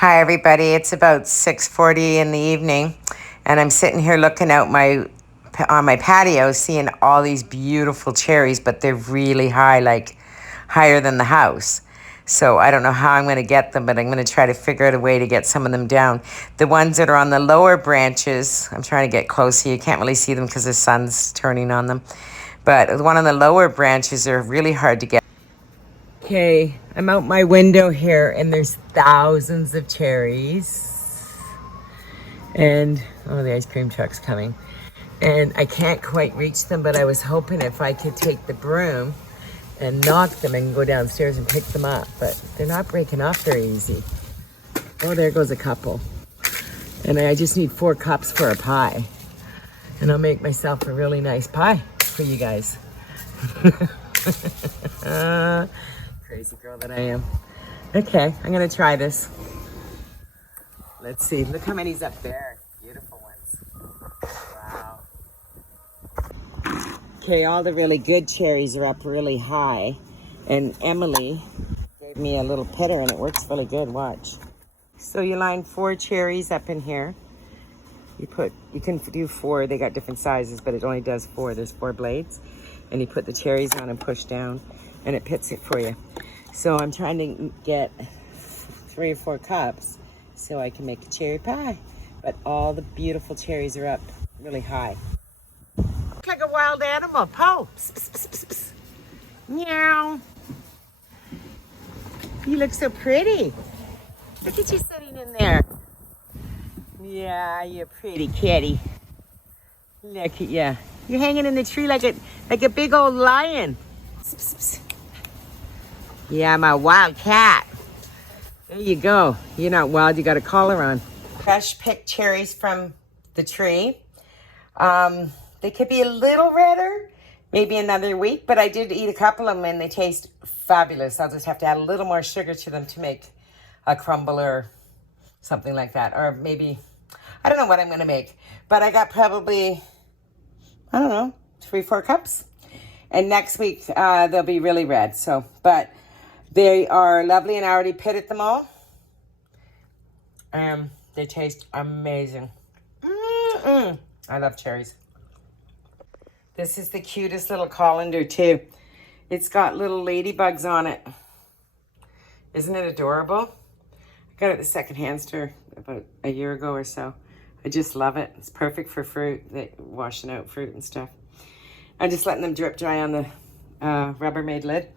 Hi everybody. It's about 6:40 in the evening and I'm sitting here looking out on my patio seeing all these beautiful cherries, but they're really high, like higher than the house. So I don't know how I'm going to get them, but I'm going to try to figure out a way to get some of them down. The ones that are on the lower branches, I'm trying to get close here. You can't really see them because the sun's turning on them. But the one on the lower branches are really hard to get. Okay, I'm out my window here and there's thousands of cherries. And, oh, the ice cream truck's coming. And I can't quite reach them, but I was hoping if I could take the broom and knock them and go downstairs and pick them up. But they're not breaking off very easy. Oh, there goes a couple. And I just need 4 cups for a pie. And I'll make myself a really nice pie for you guys. Crazy girl that I am. Okay, I'm gonna try this. Let's see, look how many's up there. Beautiful ones. Wow. Okay, all the really good cherries are up really high. And Emily gave me a little pitter and it works really good, watch. So you line 4 cherries up in here. You can do 4, they got different sizes, but it only does 4. There's 4 blades. And you put the cherries on and push down and it pits it for you. So I'm trying to get 3 or 4 cups so I can make a cherry pie. But all the beautiful cherries are up really high. Look like a wild animal. Poe. Psst, psst, psst, psst, psst. Meow. You look so pretty. Look at you sitting in there. Yeah, you're pretty kitty. Look at you. You're hanging in the tree like a big old lion. Psst, psst, psst. Yeah, I'm a wild cat. There you go. You're not wild, you got a collar on. Fresh picked cherries from the tree. They could be a little redder, maybe another week, but I did eat a couple of them and they taste fabulous. I'll just have to add a little more sugar to them to make a crumble or something like that. Or maybe, I don't know what I'm going to make, but I got probably, I don't know, 3, 4 cups. And next week, they'll be really red. So, but they are lovely and I already pitted them all. They taste amazing. I love cherries. This is the cutest little colander too. It's got little ladybugs on it. Isn't it adorable? I got it at the secondhand store about a year ago or so. I just love it. It's perfect for fruit, washing out fruit and stuff. I'm just letting them drip dry on the Rubbermaid lid.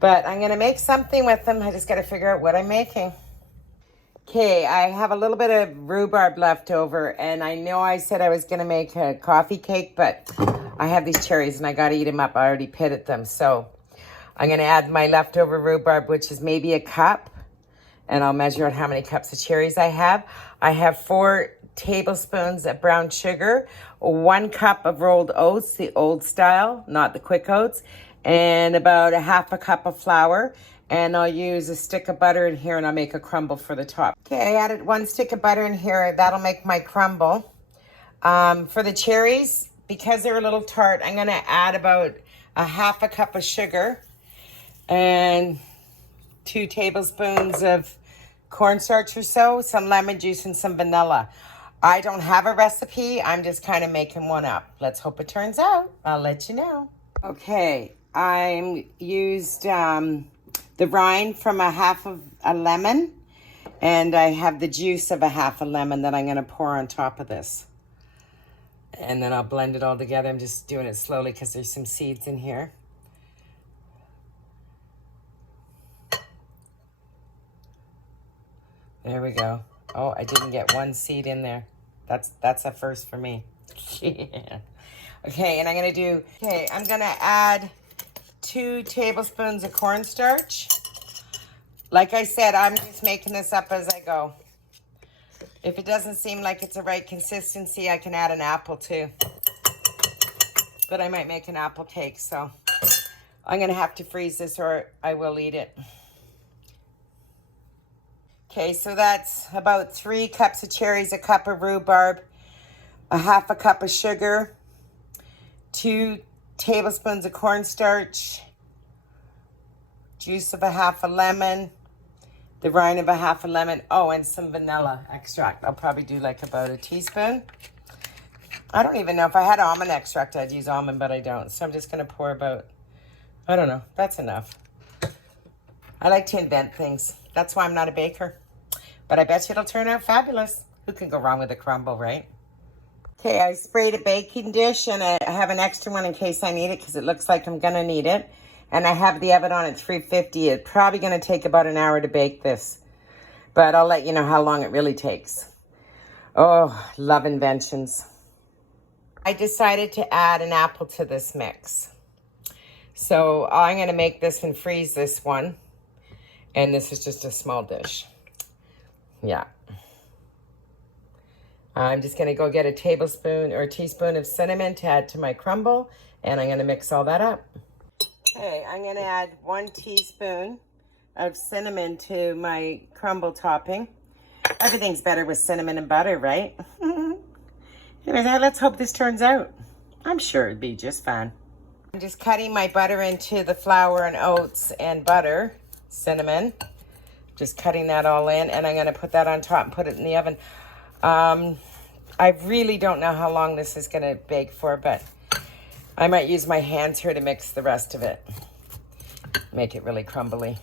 But I'm gonna make something with them. I just gotta figure out what I'm making. Okay, I have a little bit of rhubarb left over, and I know I said I was gonna make a coffee cake, but I have these cherries and I gotta eat them up. I already pitted them, so I'm gonna add my leftover rhubarb, which is maybe a cup, and I'll measure out how many cups of cherries I have. I have 4 tablespoons of brown sugar, 1 cup of rolled oats, the old style, not the quick oats, and about 1/2 cup of flour. And I'll use a stick of butter in here and I'll make a crumble for the top. Okay, I added 1 stick of butter in here. That'll make my crumble. For the cherries, because they're a little tart, I'm gonna add about 1/2 cup of sugar and 2 tablespoons of cornstarch or so, some lemon juice and some vanilla. I don't have a recipe. I'm just kind of making one up. Let's hope it turns out. I'll let you know. Okay, I used the rind from 1/2 of a lemon, and I have the juice of 1/2 a lemon that I'm going to pour on top of this. And then I'll blend it all together. I'm just doing it slowly because there's some seeds in here. There we go. Oh, I didn't get 1 seed in there. That's a first for me. Yeah. Okay, and I'm gonna add 2 tablespoons of cornstarch. Like I said, I'm just making this up as I go. If it doesn't seem like it's the right consistency, I can add an apple too. But I might make an apple cake, so I'm gonna have to freeze this or I will eat it. Okay, so that's about 3 cups of cherries, a cup of rhubarb, 1/2 cup of sugar, 2 tablespoons of cornstarch, juice of 1/2 a lemon, the rind of a half a lemon. Oh, and some vanilla extract. I'll probably do like about a teaspoon. I don't even know if I had almond extract, I'd use almond, but I don't. So I'm just going to pour about, I don't know, that's enough. I like to invent things. That's why I'm not a baker. But I bet you it'll turn out fabulous. Who can go wrong with a crumble, right? Okay, I sprayed a baking dish, and I have an extra one in case I need it because it looks like I'm going to need it. And I have the oven on at 350. It's probably going to take about an hour to bake this. But I'll let you know how long it really takes. Oh, love inventions. I decided to add an apple to this mix. So I'm going to make this and freeze this one. And this is just a small dish. Yeah. I'm just going to go get a tablespoon or a teaspoon of cinnamon to add to my crumble. And I'm going to mix all that up. Okay, I'm going to add 1 teaspoon of cinnamon to my crumble topping. Everything's better with cinnamon and butter, right? Anyway, let's hope this turns out. I'm sure it'd be just fine. I'm just cutting my butter into the flour and oats and butter, cinnamon. Just cutting that all in, and I'm going to put that on top and put it in the oven. I really don't know how long this is going to bake for, but I might use my hands here to mix the rest of it. Make it really crumbly.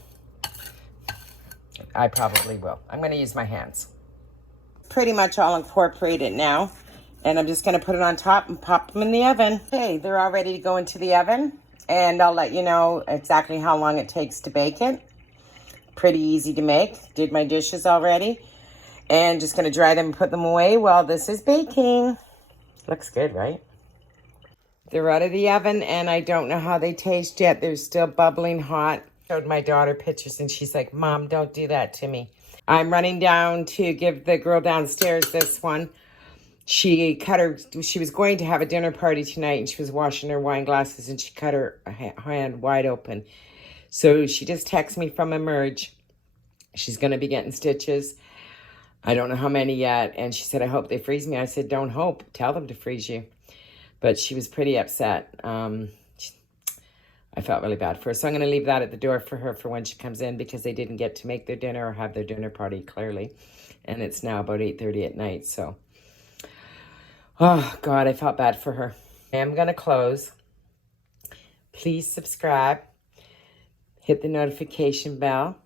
I probably will. I'm going to use my hands. Pretty much all incorporated now. And I'm just going to put it on top and pop them in the oven. Okay, they're all ready to go into the oven. And I'll let you know exactly how long it takes to bake it. Pretty easy to make. Did my dishes already. And just going to dry them and put them away while this is baking. Looks good, right? They're out of the oven, and I don't know how they taste yet. They're still bubbling hot. Showed my daughter pictures, and she's like, Mom, don't do that to me. I'm running down to give the girl downstairs this one. She was going to have a dinner party tonight, and she was washing her wine glasses, and she cut her hand wide open. So she just texted me from Emerge. She's going to be getting stitches. I don't know how many yet. And she said, I hope they freeze me. I said, don't hope. Tell them to freeze you. But she was pretty upset. I felt really bad for her. So I'm going to leave that at the door for her for when she comes in, because they didn't get to make their dinner or have their dinner party, clearly. And it's now about 8:30 at night. So, oh, God, I felt bad for her. I am going to close. Please subscribe. Hit the notification bell.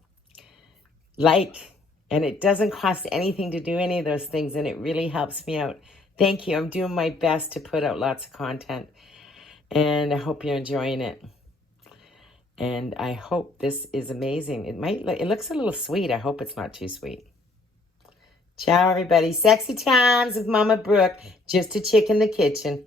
Like. And it doesn't cost anything to do any of those things, and it really helps me out. Thank you. I'm doing my best to put out lots of content, and I hope you're enjoying it. And I hope this is amazing. It looks a little sweet. I hope it's not too sweet. Ciao, everybody. Sexy times with Mama Brooke. Just a chick in the kitchen.